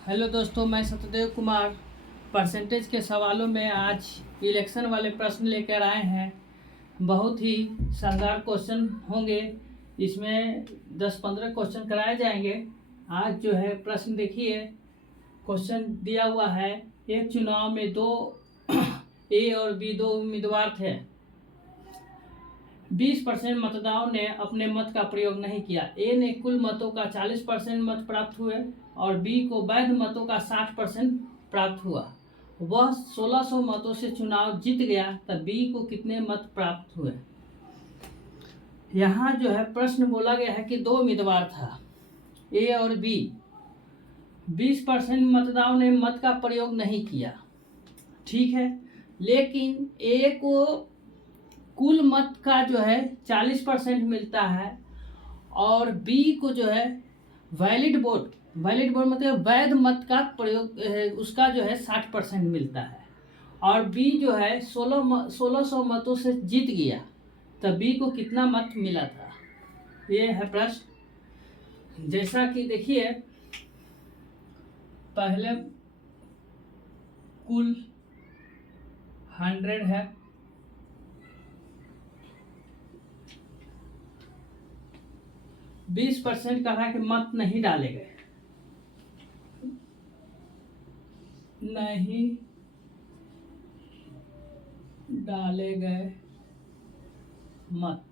Hello दोस्तों, मैं Satyadev Kumar percentage के सवालों में आज इलेक्शन वाले प्रश्न लेकर आए हैं। बहुत ही शानदार क्वेश्चन होंगे। इसमें 10-15 क्वेश्चन कराए जाएंगे। आज जो है प्रश्न देखिए, क्वेश्चन दिया हुआ है। एक चुनाव में दो ए और बी दो उम्मीदवार थे। 20% मतदाताओं ने अपने मत का प्रयोग नहीं किया। ए ने कुल मतों का 40% मत प्राप्त हुए और बी को वैध मतों का 60% प्राप्त हुआ। वह 1600 मतों से चुनाव जीत गया, तब बी को कितने मत प्राप्त हुए। यहाँ जो है प्रश्न बोला गया है कि दो उम्मीदवार था, ए और बी। 20% मतदाताओं ने मत का प्रयोग नहीं किया, ठीक है, लेकिन ए को कुल मत का जो है 40% मिलता है और बी को जो है वैलिड वोट मतलब वैध मत का प्रयोग उसका जो है 60% मिलता है और बी जो है 1600 मतों से जीत गया, तब बी को कितना मत मिला था। ये है प्रश्न। जैसा कि देखिए, पहले कुल 100 है, %20 कहा कि मत नहीं डाले गए, नहीं डाले गए मत।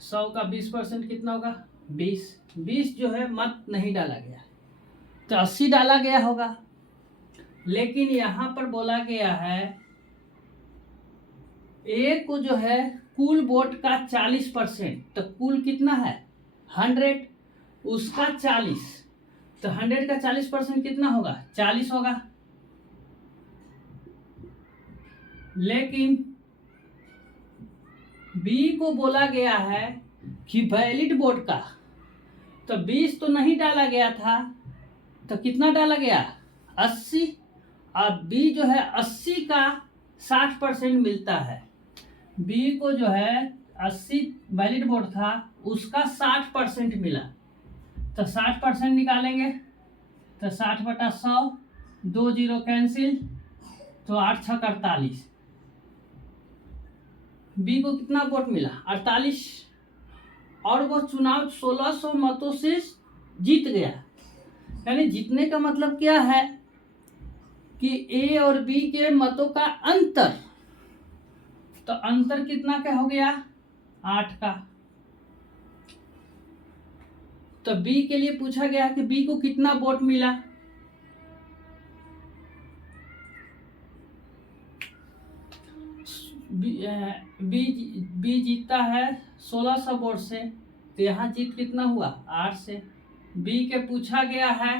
100 का 20% कितना होगा, 20 जो है मत नहीं डाला गया, तो 80 डाला गया होगा। लेकिन यहाँ पर बोला गया है ए को जो है कुल वोट का 40%, तो कुल कितना है 100, उसका 40, तो 100 का 40% कितना होगा, 40 होगा। लेकिन बी को बोला गया है कि वैलिड वोट का, तो 20 तो नहीं डाला गया था, तो कितना डाला गया 80। अब बी जो है 80 का 60% मिलता है। बी को जो है 80 वैलिड वोट था, उसका 60% मिला, तो 60% निकालेंगे, तो 60/100, 2 0 कैंसिल, तो 8 6 48। बी को कितना वोट मिला 48, और वो चुनाव 1600 मतों से जीत गया। यानी जीतने का मतलब क्या है कि ए और बी के मतों का अंतर, तो अंतर कितना का हो गया 8 का। तो बी के लिए पूछा गया कि बी को कितना वोट मिला। बी जीतता है 1600 वोट से, तो यहाँ जीत कितना हुआ 8 से। बी के पूछा गया है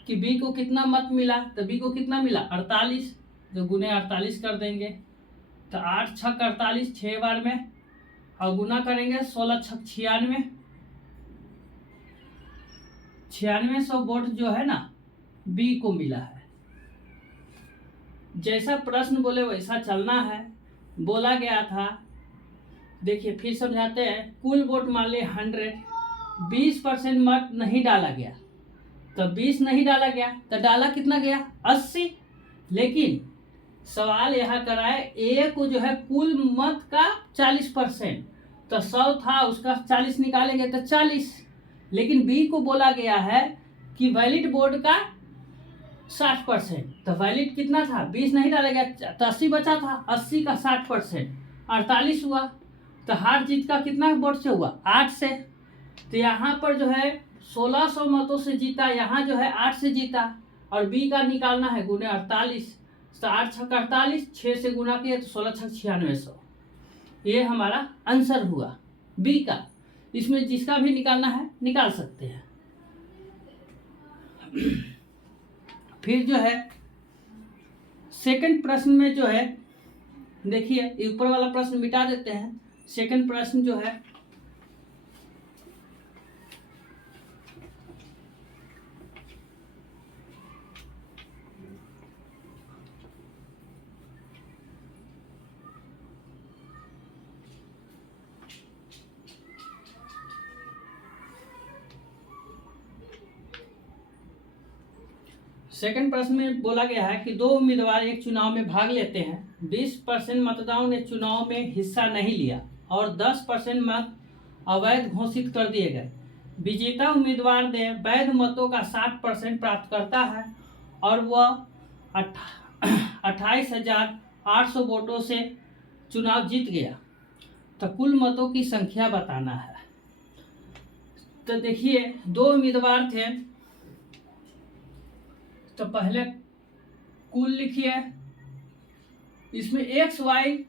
कि बी को कितना मत मिला, तो बी को कितना मिला 48, तो गुने 48 कर देंगे, तो 8 6 48 6 बार में, और गुना करेंगे 16 6 96, 9600 वोट जो है ना बी को मिला है। जैसा प्रश्न बोले वैसा चलना है। बोला गया था, देखिए फिर समझाते हैं। कुल वोट मान लिए 100, 20% मत नहीं डाला गया, तो 20 नहीं डाला गया, तो डाला कितना गया 80। लेकिन सवाल यहाँ कराए ए को जो है कुल मत का 40%, तो 100 था, उसका 40 निकालेंगे तो 40। लेकिन बी को बोला गया है कि वैलिड वोट का 60%, तो वैलिड कितना था 20 नहीं डाला गया, तो 80 बचा था, 80 का 60% 48 हुआ, तो हार जीत का कितना वोट से हुआ 8 से। तो यहाँ पर जो है 1600 मतों से जीता, यहाँ जो है 8 से जीता, और बी का निकालना है गुने 48, तो 8 6 48, 6 से गुना किया तो 16 6 9600। ये हमारा आंसर हुआ बी का। इसमें जिसका भी निकालना है निकाल सकते हैं। फिर जो है सेकंड प्रश्न में जो है, देखिए ऊपर वाला प्रश्न मिटा देते हैं। सेकंड प्रश्न जो है, सेकंड प्रश्न में बोला गया है कि दो उम्मीदवार एक चुनाव में भाग लेते हैं। 20% मतदाताओं ने चुनाव में हिस्सा नहीं लिया और 10% मत अवैध घोषित कर दिए गए। विजेता उम्मीदवार ने वैध मतों का 60% प्राप्त करता है और वह 28,800 वोटों से चुनाव जीत गया। तो कुल मतों की संख्या बताना है। तो देखिए, दो उम्मीदवार थे, तो पहले कुल लिखिए। इसमें एक्स वाई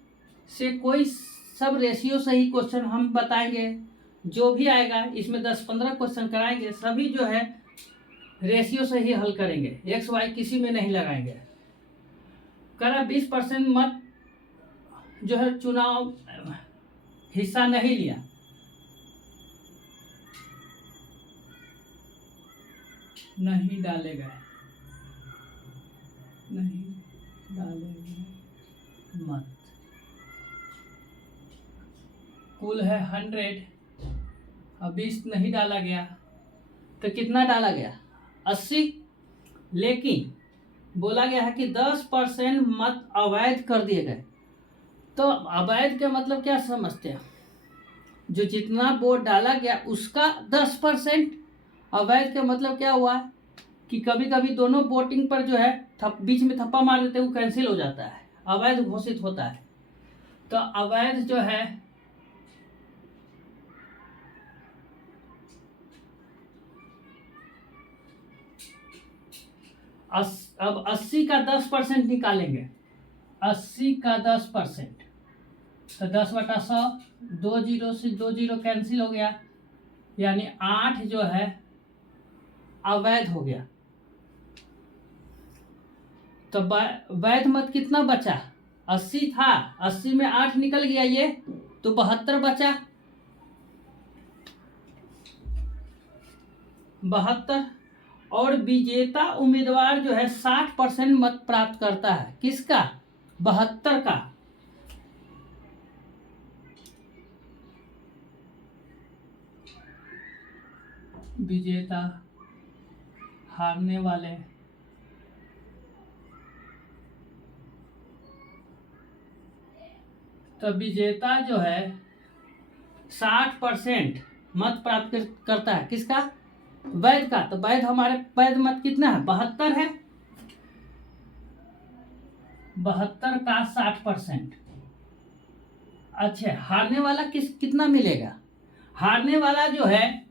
से कोई सब रेशियो से ही क्वेश्चन हम बताएंगे। जो भी आएगा इसमें 10-15 क्वेश्चन कराएंगे, सभी जो है रेशियो से ही हल करेंगे, एक्स वाई किसी में नहीं लगाएंगे। करा 20% मत जो है चुनाव हिस्सा नहीं लिया। नहीं डाले गए मत। कुल है 100 और 20 नहीं डाला गया, तो कितना डाला गया? 80। लेकिन बोला गया है कि 10% मत अवैध कर दिए गए। तो अवैध का मतलब क्या समझते हैं? जो जितना वोट डाला गया उसका 10%। अवैध का मतलब क्या हुआ कि कभी कभी दोनों वोटिंग पर जो है बीच में थप्पा मार देते हैं, वो कैंसिल हो जाता है, अवैध घोषित होता है। तो अवैध जो है अब 80 का 10% निकालेंगे। 80 का 10%, तो 10/100, 2 जीरो से 2 जीरो कैंसिल हो गया, यानी 8 जो है अवैध हो गया। तो वैध मत कितना बचा? 80 था, 80 में 8 निकल गया, ये तो 72 बचा। 72। और विजेता उम्मीदवार जो है 60% मत प्राप्त करता है। किसका? 72 का। विजेता हारने वाले तो विजेता जो है 60% मत प्राप्त करता है। किसका? वैध का। तो वैध हमारे वैध मत कितना है? 72 है। 72 का 60%। अच्छा, हारने वाला कितना मिलेगा? हारने वाला जो है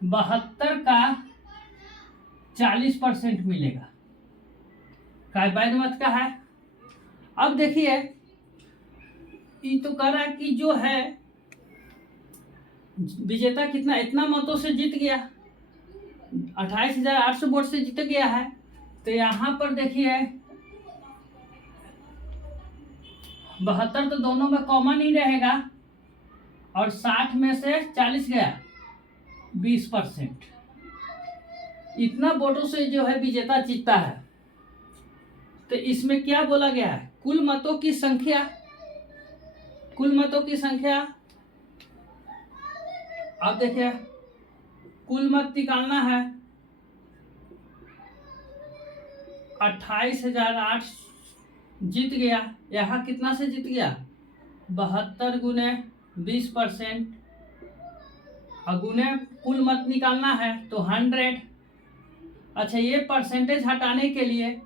72 का 40% मिलेगा। का वैध मत का है। अब देखिए, ये तो कह रहा है कि जो है विजेता कितना, इतना मतों से जीत गया, 28,800 वोट से जीत गया है। तो यहाँ पर देखिए 72 तो दोनों में कॉमन ही रहेगा, और 60 में से 40 गया, 20%। इतना वोटों से जो है विजेता जीतता है। तो इसमें क्या बोला गया है? कुल मतों की संख्या। कुल मतों की संख्या, अब देखिए कुल मत निकालना है। 28,800 जीत गया, यहाँ कितना से जीत गया? 72 गुने 20% और गुने कुल मत निकालना है तो 100। अच्छा, ये परसेंटेज हटाने के लिए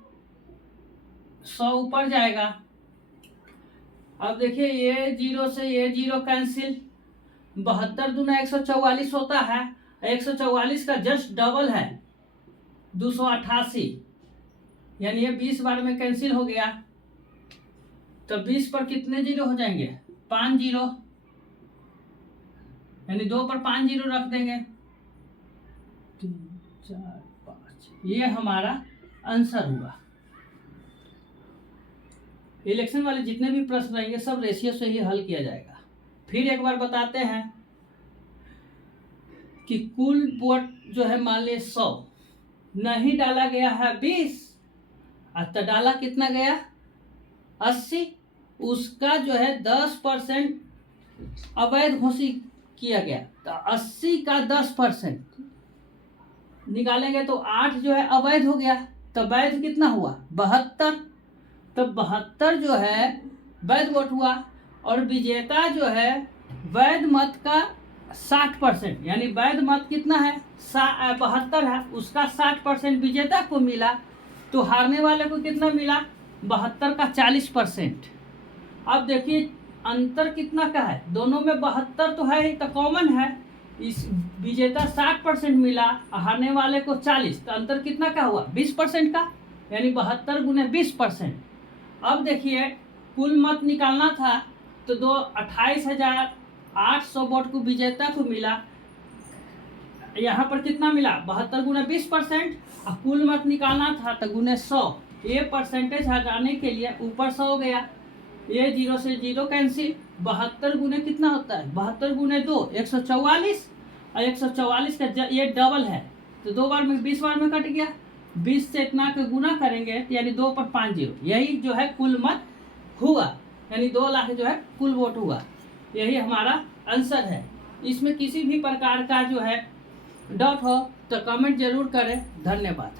100 ऊपर जाएगा। अब देखिए, ये जीरो से ये जीरो कैंसिल, 72 दूना 144 होता है, 144 का जस्ट डबल है 288, यानी ये 20 बार में कैंसिल हो गया। तो 20 पर कितने जीरो हो जाएंगे? 5 जीरो, यानी 2 पर 5 जीरो रख देंगे। 3, 4, 5, ये हमारा आंसर हुआ। इलेक्शन वाले जितने भी प्रश्न रहेंगे सब रेशियो से ही हल किया जाएगा। फिर एक बार बताते हैं कि कुल वोट जो है मान लिया 100, नहीं डाला गया है 20, तो डाला कितना गया? 80। उसका जो है 10% अवैध घोषित किया गया। तो 80 का 10% निकालेंगे तो 8 जो है अवैध हो गया। तो वैध कितना हुआ 72। तो 72 जो है वैध वोट हुआ और विजेता जो है वैध मत का 60%, यानी वैध मत कितना है 72 है, उसका 60% विजेता को मिला। तो हारने वाले को कितना मिला 72 का 40%। अब देखिए अंतर कितना का है, दोनों में 72 तो है ही, तो कॉमन है। इस विजेता 60% मिला, हारने वाले को 40, तो अंतर कितना का हुआ 20% का, यानी 72 गुने 20%। अब देखिए कुल मत निकालना था तो 28,800 वोट को विजेता को मिला। यहाँ पर कितना मिला 72 गुना 20%। और कुल मत निकालना था तो गुने 100, ये परसेंटेज हटाने के लिए ऊपर 100 गया, ये 0 से 0 कैंसिल। 72 गुने कितना होता है 72 गुने 2 144, और 144 का ये डबल है तो 2 बार में 20 बार में कट गया। 20 से इतना के गुना करेंगे तो यानी 2 पर 5 0, यही जो है कुल मत हुआ, यानी 2 लाख जो है कुल वोट हुआ। यही हमारा आंसर है। इसमें किसी भी प्रकार का जो है डाउट हो तो कमेंट जरूर करें। धन्यवाद।